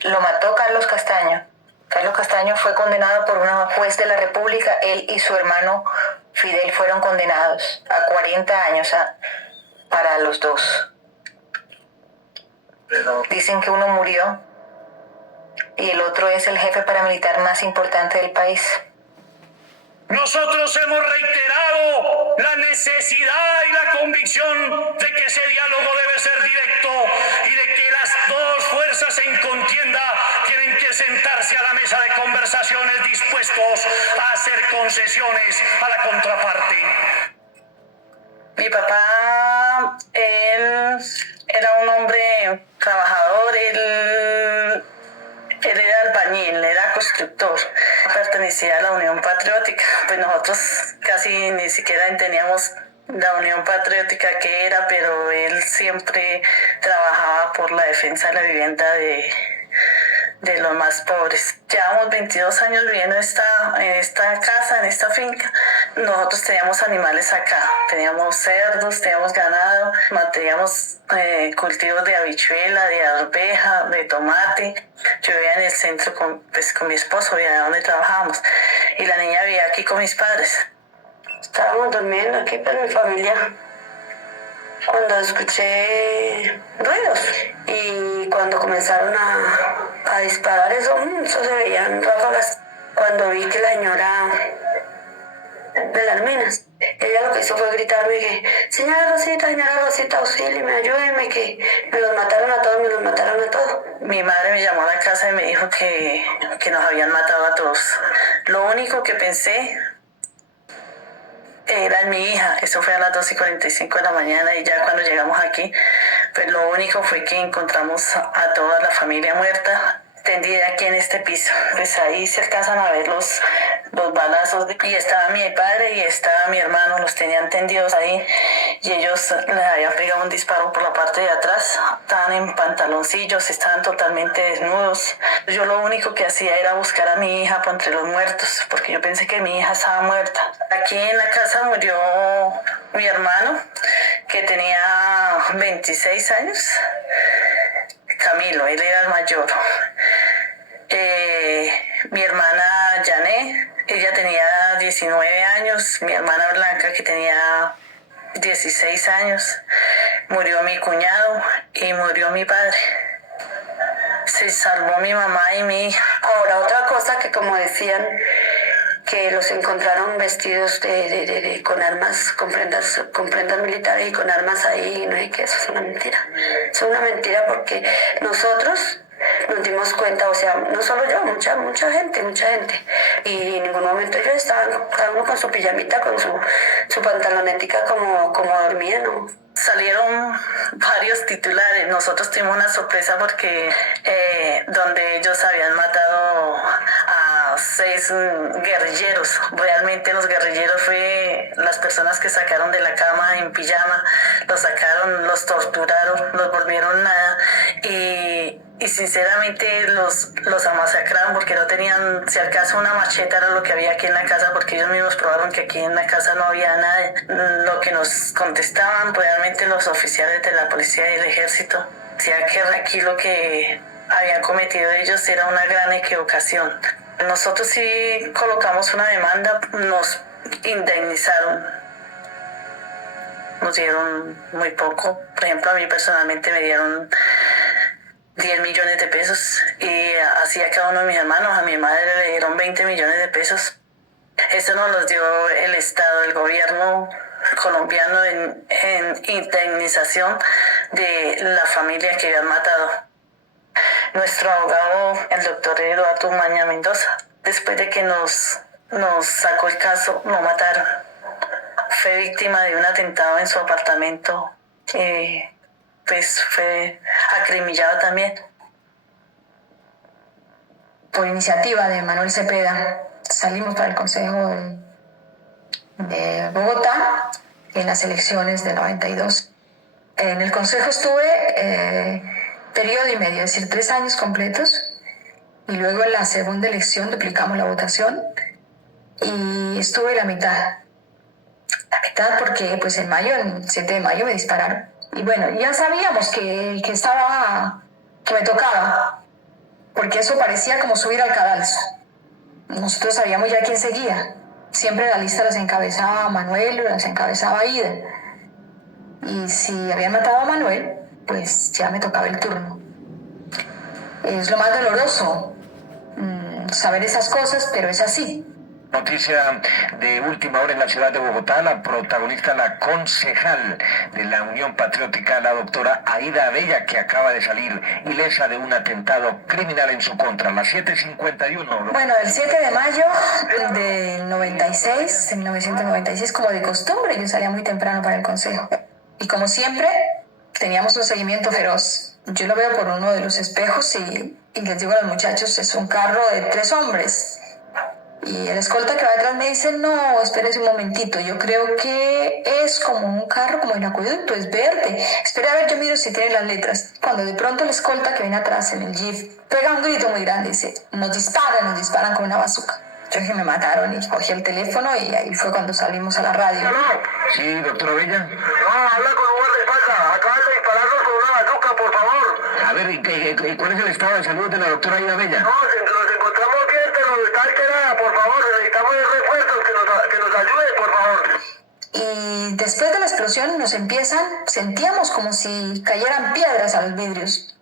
Lo mató Carlos Castaño. Carlos Castaño fue condenado por una juez de la República. Él y su hermano Fidel fueron condenados a 40 años para los dos. Dicen que uno murió y el otro es el jefe paramilitar más importante del país. Nosotros hemos reiterado la necesidad y la convicción de que ese diálogo debe ser directo y de que las dos fuerzas en contienda tienen que sentarse a la mesa de conversaciones dispuestos a hacer concesiones a la contraparte. Mi papá, él era un hombre trabajador, él era albañil, era constructor, pertenecía a la Unión Patriótica. Pues nosotros casi ni siquiera entendíamos la Unión Patriótica que era, pero él siempre trabajaba por la defensa de la vivienda de los más pobres. Llevamos 22 años viviendo en esta casa, en esta finca. Nosotros teníamos animales acá, teníamos cerdos, teníamos ganado, teníamos cultivos de habichuela, de arveja, de tomate. Yo vivía en el centro con mi esposo, vivía donde trabajábamos, y la niña vivía aquí con mis padres. Estábamos durmiendo aquí, pero mi familia, cuando escuché ruidos y cuando comenzaron a disparar eso se veían ráfagas. Cuando vi que la señora de las minas, ella lo que hizo fue gritarme que señora Rosita, auxíliame, ayúdeme, que me los mataron a todos. Mi madre me llamó a la casa y me dijo que nos habían matado a todos. Lo único que pensé era en mi hija. Eso fue a las 2:45 de la mañana, y ya cuando llegamos aquí, pues lo único fue que encontramos a toda la familia muerta, tendida aquí en este piso. Pues ahí se alcanzan a ver los balazos, y estaba mi padre y estaba mi hermano, los tenían tendidos ahí, y ellos les habían pegado un disparo por la parte de atrás. Estaban en pantaloncillos, estaban totalmente desnudos. Yo lo único que hacía era buscar a mi hija por entre los muertos, porque yo pensé que mi hija estaba muerta. Aquí en la casa murió mi hermano, que tenía 26 años, Camilo, él era el mayor. Mi hermana Jané, ella tenía 19 años, mi hermana Blanca, que tenía 16 años, murió mi cuñado y murió mi padre. Se salvó mi mamá y mi hija. Ahora, otra cosa que, como decían, que los encontraron vestidos con armas, con prendas militares y con armas ahí, no sé qué, eso es una mentira. Es una mentira porque nosotros nos dimos cuenta, o sea, no solo yo, mucha gente, y en ningún momento ellos estaban cada uno con su pijamita, con su pantalonética como dormían, ¿no? Salieron varios titulares. Nosotros tuvimos una sorpresa porque donde ellos habían matado a 6 guerrilleros. Realmente los guerrilleros fue las personas que sacaron de la cama en pijama, los sacaron, los torturaron, los volvieron nada y sinceramente los amasacraron porque no tenían, si acaso una macheta era lo que había aquí en la casa, porque ellos mismos probaron que aquí en la casa no había nada. Lo que nos contestaban realmente los oficiales de la policía y el ejército, decía que aquí lo que habían cometido ellos era una gran equivocación. Nosotros sí colocamos una demanda, nos indemnizaron, nos dieron muy poco. Por ejemplo, a mí personalmente me dieron 10 millones de pesos y así a cada uno de mis hermanos. A mi madre le dieron 20 millones de pesos. Eso nos los dio el Estado, el gobierno colombiano en indemnización de la familia que habían matado. Nuestro abogado, el doctor Eduardo Umaña Mendoza, después de que nos sacó el caso, lo mataron. Fue víctima de un atentado en su apartamento, pues fue acribillado también. Por iniciativa de Manuel Cepeda, salimos para el Consejo de Bogotá en las elecciones del 92. En el Consejo estuve periodo y medio, es decir, 3 años completos, y luego en la segunda elección duplicamos la votación y estuve la mitad porque pues en mayo, el 7 de mayo me dispararon. Y bueno, ya sabíamos que me tocaba, porque eso parecía como subir al cadalso. Nosotros sabíamos ya quién seguía. Siempre la lista las encabezaba Manuel, las encabezaba Ida. Y si habían matado a Manuel, pues ya me tocaba el turno. Es lo más doloroso saber esas cosas, pero es así. Noticia de última hora en la ciudad de Bogotá, la protagonista, la concejal de la Unión Patriótica, la doctora Aida Abella, que acaba de salir ilesa de un atentado criminal en su contra, a las 7:51. Bueno, el 7 de mayo del 96, en 1996, como de costumbre, yo salía muy temprano para el consejo. Y como siempre, teníamos un seguimiento feroz. Yo lo veo por uno de los espejos y les digo a los muchachos, es un carro de 3 hombres. Y el escolta que va detrás me dice, no, espérese un momentito, yo creo que es como un carro como el acueducto, es verde. Espera a ver, yo miro si tiene las letras. Cuando de pronto el escolta que viene atrás en el jeep pega un grito muy grande y dice, nos disparan con una bazooka. Yo dije, me mataron y cogí el teléfono y ahí fue cuando salimos a la radio. Sí, doctora Abella. No, habla con un guardaespaldas. Acaban de dispararnos con una bazooka, por favor. A ver, ¿y cuál es el estado de salud de la doctora Aida Abella? No, nos encontramos bien, pero está alterada, por favor. Necesitamos refuerzos que nos ayuden, por favor. Y después de la explosión sentíamos como si cayeran piedras a los vidrios.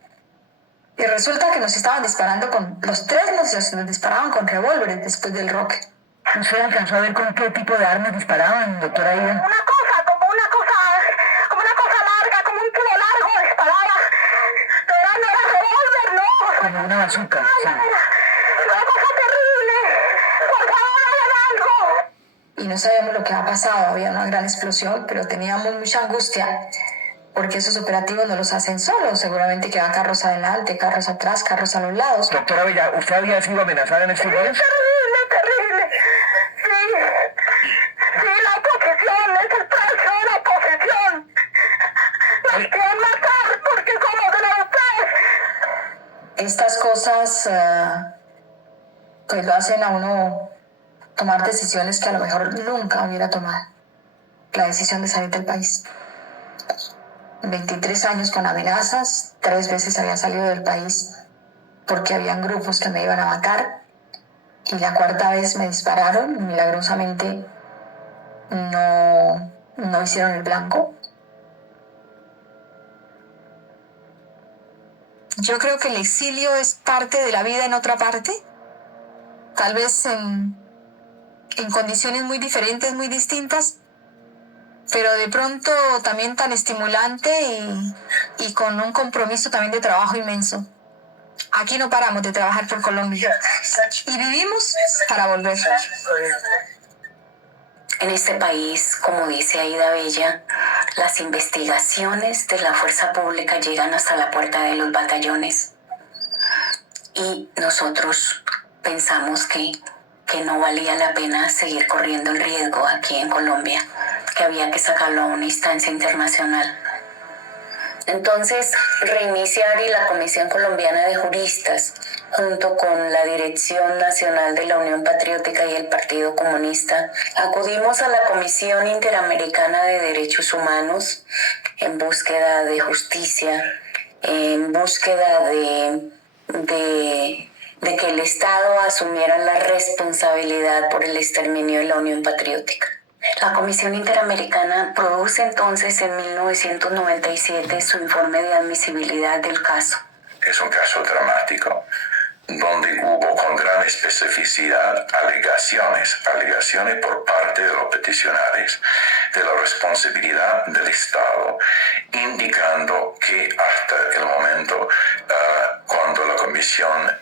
Y resulta que nos estaban disparando los 3 nos disparaban con revólveres después del roque. ¿Usted alcanzó a ver con qué tipo de armas disparaban, doctora Aida? Una cosa larga, como un tubo largo disparaba. No era revólver, no. Como una bazooka, sí. Una cosa terrible. Por favor, hagan algo. Y no sabíamos lo que había pasado, había una gran explosión, pero teníamos mucha angustia, porque esos operativos no los hacen solos, seguramente que van carros adelante, carros atrás, carros a los lados. Doctora Abella, ¿usted había sido amenazada en estos días? Terrible. Sí, la oposición, es el precio de la oposición. Nos quieren matar porque somos de la UP. Estas cosas pues lo hacen a uno tomar decisiones que a lo mejor nunca hubiera tomado. La decisión de salir del país. 23 años con amenazas, 3 veces había salido del país porque habían grupos que me iban a matar y la 4ª vez me dispararon, milagrosamente no hicieron el blanco. Yo creo que el exilio es parte de la vida en otra parte, tal vez en condiciones muy diferentes, muy distintas, pero de pronto también tan estimulante y con un compromiso también de trabajo inmenso. Aquí no paramos de trabajar por Colombia y vivimos para volver. En este país, como dice Aida Abella, las investigaciones de la fuerza pública llegan hasta la puerta de los batallones y nosotros pensamos que que no valía la pena seguir corriendo el riesgo aquí en Colombia, que había que sacarlo a una instancia internacional. Entonces, Reinicia y la Comisión Colombiana de Juristas, junto con la Dirección Nacional de la Unión Patriótica y el Partido Comunista, acudimos a la Comisión Interamericana de Derechos Humanos en búsqueda de justicia, en búsqueda de que el Estado asumiera la responsabilidad por el exterminio de la Unión Patriótica. La Comisión Interamericana produce entonces en 1997 su informe de admisibilidad del caso. Es un caso dramático, donde hubo con gran especificidad alegaciones por parte de los peticionarios de la responsabilidad del Estado, indicando que hasta el momento cuando la comisión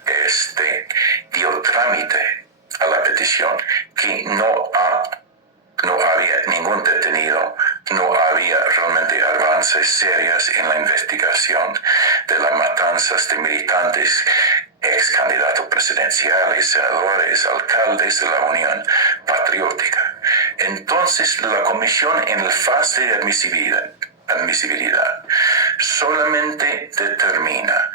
dio trámite a la petición, que no había ningún detenido, no había realmente avances serios en la investigación de las matanzas de militantes, ex candidatos presidenciales, senadores, alcaldes de la Unión Patriótica. Entonces, la comisión en la fase de admisibilidad solamente determina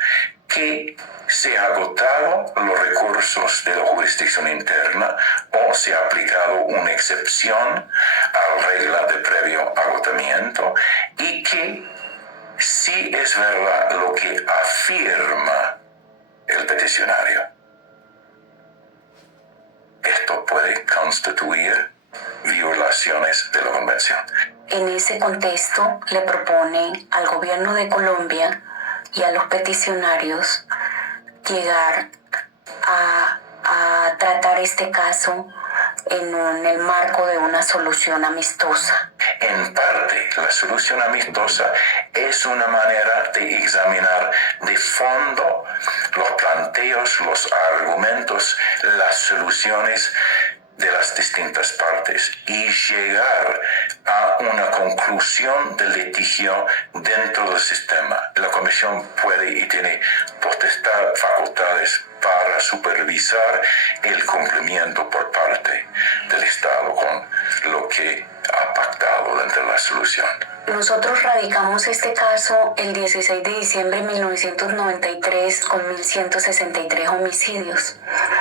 que se han agotado los recursos de la jurisdicción interna o se ha aplicado una excepción a la regla de previo agotamiento y que sí es verdad lo que afirma el peticionario. Esto puede constituir violaciones de la Convención. En ese contexto, le propone al gobierno de Colombia y a los peticionarios llegar a tratar este caso en el marco de una solución amistosa. En parte, la solución amistosa es una manera de examinar de fondo los planteos, los argumentos, las soluciones de las distintas partes y llegar a una conclusión del litigio dentro del sistema. La Comisión puede y tiene potestad, facultades para supervisar el cumplimiento por parte del Estado con lo que ha pactado dentro de la solución. Nosotros radicamos este caso el 16 de diciembre de 1993 con 1.163 homicidios.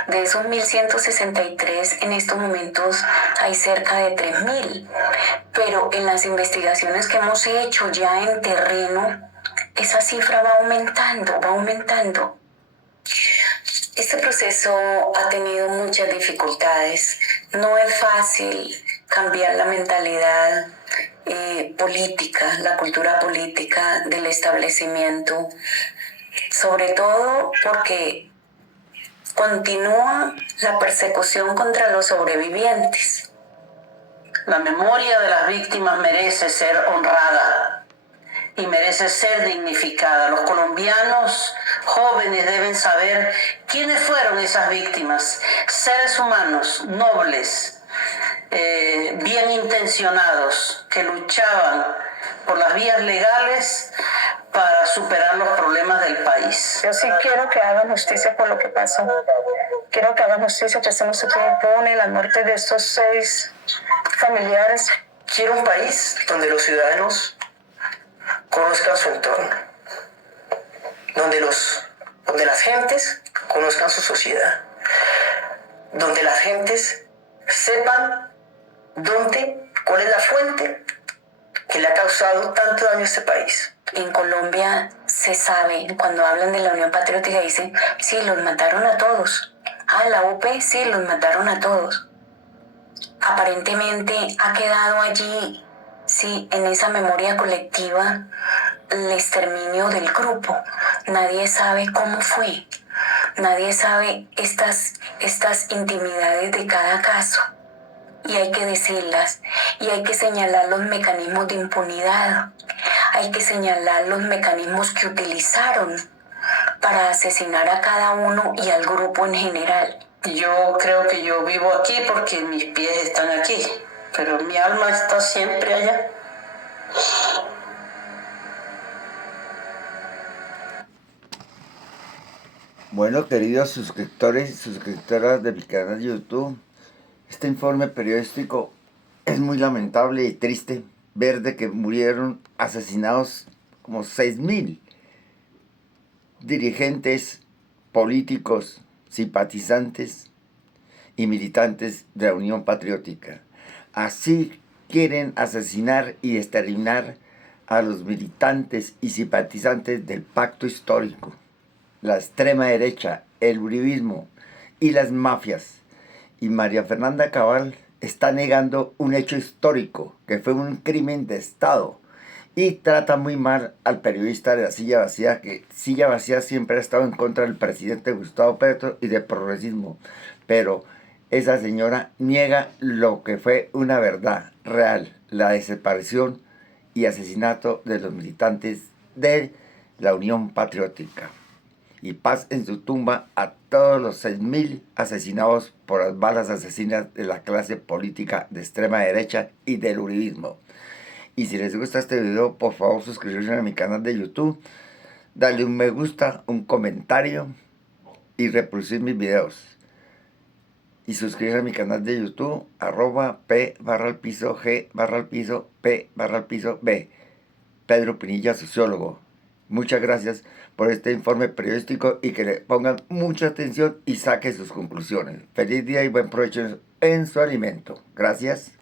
De esos 1.163, en estos momentos hay cerca de 3.000. Pero en las investigaciones que hemos hecho ya en terreno, esa cifra va aumentando. Este proceso ha tenido muchas dificultades. No es fácil cambiar la mentalidad política, la cultura política del establecimiento, sobre todo porque continúa la persecución contra los sobrevivientes. La memoria de las víctimas merece ser honrada y merece ser dignificada. Los colombianos jóvenes deben saber quiénes fueron esas víctimas, seres humanos nobles, bien intencionados, que luchaban por las vías legales para superar los problemas del país. Yo sí quiero que hagan justicia por lo que pasó. Quiero que hagan justicia, que no se impune la muerte de estos 6 familiares. Quiero un país donde los ciudadanos conozcan su entorno, donde las gentes conozcan su sociedad, donde las gentes sepan cuál es la fuente que le ha causado tanto daño a este país. En Colombia se sabe, cuando hablan de la Unión Patriótica dicen, sí, los mataron a todos. La UP, sí, los mataron a todos. Aparentemente ha quedado allí, sí, en esa memoria colectiva, el exterminio del grupo. Nadie sabe cómo fue. Nadie sabe estas intimidades de cada caso. Y hay que decirlas, y hay que señalar los mecanismos de impunidad, hay que señalar los mecanismos que utilizaron para asesinar a cada uno y al grupo en general. Yo creo que yo vivo aquí porque mis pies están aquí, pero mi alma está siempre allá. Bueno, queridos suscriptores y suscriptoras de mi canal de YouTube, este informe periodístico es muy lamentable y triste ver de que murieron asesinados como 6.000 dirigentes políticos, simpatizantes y militantes de la Unión Patriótica. Así quieren asesinar y exterminar a los militantes y simpatizantes del pacto histórico, la extrema derecha, el uribismo y las mafias. Y María Fernanda Cabal está negando un hecho histórico, que fue un crimen de Estado, y trata muy mal al periodista de la Silla Vacía, que Silla Vacía siempre ha estado en contra del presidente Gustavo Petro y del progresismo, pero esa señora niega lo que fue una verdad real, la desaparición y asesinato de los militantes de la Unión Patriótica. Y paz en su tumba a todos los 6.000 asesinados por las balas asesinas de la clase política de extrema derecha y del uribismo. Y si les gusta este video, por favor suscríbanse a mi canal de YouTube, darle un me gusta, un comentario y reproducir mis videos. Y suscríbanse a mi canal de YouTube, @P_G_P_B, Pedro Pinilla, sociólogo. Muchas gracias por este informe periodístico y que le pongan mucha atención y saquen sus conclusiones. Feliz día y buen provecho en su alimento. Gracias.